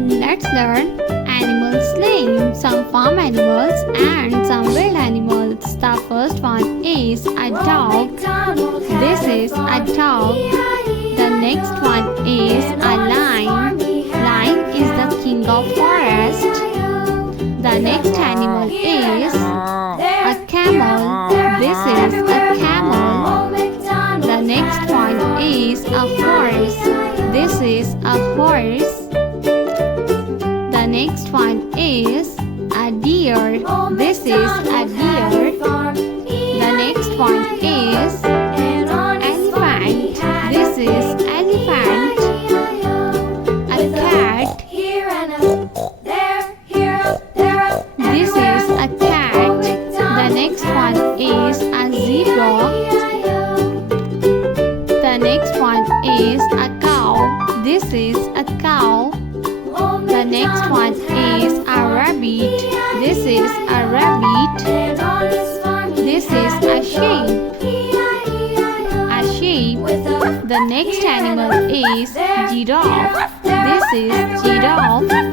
Let's learn animals' name, some farm animals and some wild animals. The first one is a dog. This is a dog. The next one is a lion. Lion is the king of forest. The next animal is a camel. This is a camel. The next one is a horse. This is a horse. The next one is a deer. This is a deer. The next one is elephant. This is elephant. A cat. This is a cat. The next one is a zebra. The next one is a cow. This is a cow. The next one is a rabbit. This is a rabbit. This is a sheep. A sheep. The next animal is giraffe. This is giraffe.